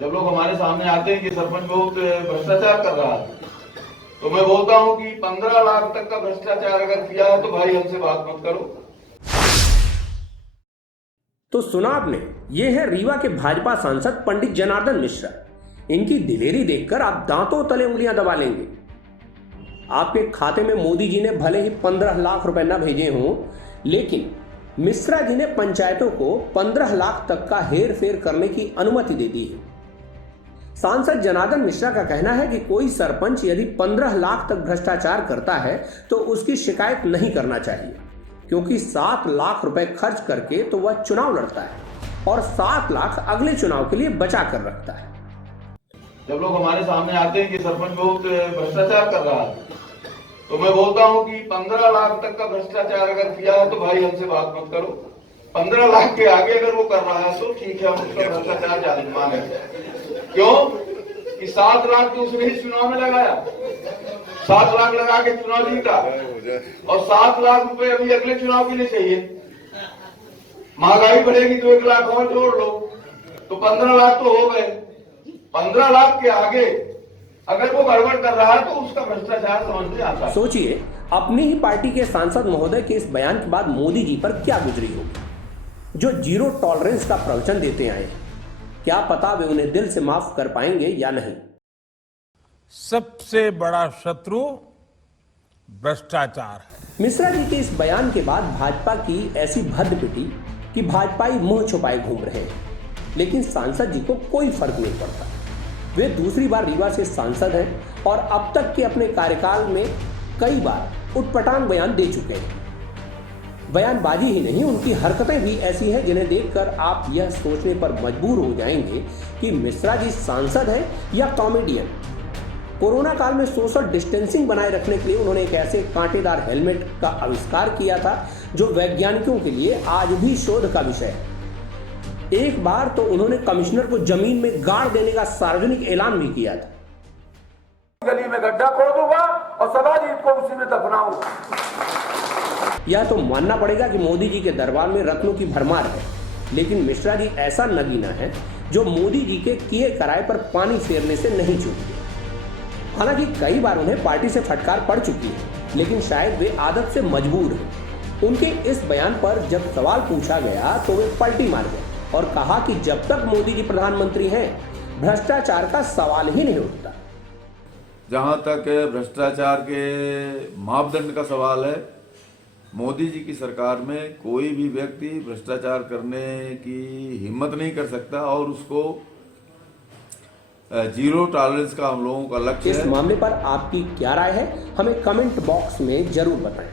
जब लोग हमारे सामने आते हैं कि सरपंच बहुत भ्रष्टाचार कर रहा है, तो मैं बोलता हूं कि 15 लाख तक का भ्रष्टाचार अगर किया है तो भाई हमसे बात मत करो। तो सुना आपने, ये है रीवा के भाजपा सांसद पंडित जनार्दन मिश्रा। इनकी दिलेरी देखकर आप दांतों तले उंगलियां दबा लेंगे। आपके खाते में मोदी जी ने भले ही 15 लाख रुपए न भेजे हों, लेकिन मिश्रा जी ने पंचायतों को 15 लाख तक का हेर फेर करने की अनुमति दे दी है। सांसद जनार्दन मिश्रा का कहना है कि कोई सरपंच यदि 15 लाख तक भ्रष्टाचार करता है तो उसकी शिकायत नहीं करना चाहिए, क्योंकि 7 लाख रुपए खर्च करके तो वह चुनाव लड़ता है और 7 लाख अगले चुनाव के लिए बचा कर रखता है। जब लोग हमारे सामने आते हैं कि सरपंच बहुत भ्रष्टाचार कर रहा है, तो मैं बोलता हूं कि 15 लाख तक का भ्रष्टाचार अगर किया है तो भाई हमसे बात मत करो। 15 लाख के आगे अगर वो कर रहा है तो ठीक है, उसका भ्रष्टाचार जायज है। क्यों कि 7 लाख तो उसने ही चुनाव में लगाया, 7 लाख लगा के चुनाव जीता और 7 लाख रुपए अभी अगले चुनाव के लिए चाहिए। महंगाई बढ़ेगी तो 1 लाख और जोड़ लो तो 15 लाख तो हो गए। 15 लाख के आगे अगर वो गड़बड़ कर रहा है तो उसका भ्रष्टाचार समझ में आता है। सोचिए, अपनी ही पार्टी के सांसद महोदय के इस बयान के बाद मोदी जी पर क्या गुजरी होगी, जो जीरो टॉलरेंस का प्रवचन देते आए हैं। क्या पता वे उन्हें दिल से माफ कर पाएंगे या नहीं। सबसे बड़ा शत्रु भ्रष्टाचार है। मिश्रा जी के इस बयान के बाद भाजपा की ऐसी भद्द पिटी कि भाजपाई मुंह छुपाए घूम रहे हैं, लेकिन सांसद जी को कोई फर्क नहीं पड़ता। वे दूसरी बार रीवा से सांसद हैं और अब तक के अपने कार्यकाल में कई बार उटपटांग बयान दे चुके हैं। बयानबाजी ही नहीं, उनकी हरकतें भी ऐसी हैं जिन्हें देखकर आप यह सोचने पर मजबूर हो जाएंगे कि मिश्रा जी सांसद हैं या कॉमेडियन। कोरोना काल में सोशल डिस्टेंसिंग बनाए रखने के लिए उन्होंने एक ऐसे कांटेदार हेलमेट का आविष्कार किया था जो वैज्ञानिकों के लिए आज भी शोध का विषय है। एक बार तो उन्होंने कमिश्नर को जमीन में गाड़ देने का सार्वजनिक ऐलान भी किया था। गली में गड्ढा खोदूंगा और शिवाजी को उसी में दफनाऊंगा। यह तो मानना पड़ेगा कि मोदी जी के दरबार में रत्नों की भरमार है, लेकिन मिश्रा जी ऐसा नगीना है जो मोदी जी के किए कराए पर पानी फेरने से नहीं चूकते। हालांकि कई बार उन्हें पार्टी से फटकार पड़ चुकी है, लेकिन शायद वे आदत से मजबूर हैं। उनके इस बयान पर जब सवाल पूछा गया तो वे पलटी मार गए और कहा कि जब तक मोदी जी प्रधानमंत्री हैं, भ्रष्टाचार का सवाल ही नहीं उठता। जहां तक भ्रष्टाचार के मापदंड का सवाल है, मोदी जी की सरकार में कोई भी व्यक्ति भ्रष्टाचार करने की हिम्मत नहीं कर सकता और उसको जीरो टॉलरेंस का हम लोगों का लक्ष्य है। इस मामले पर आपकी क्या राय है, हमें कमेंट बॉक्स में जरूर बताएं।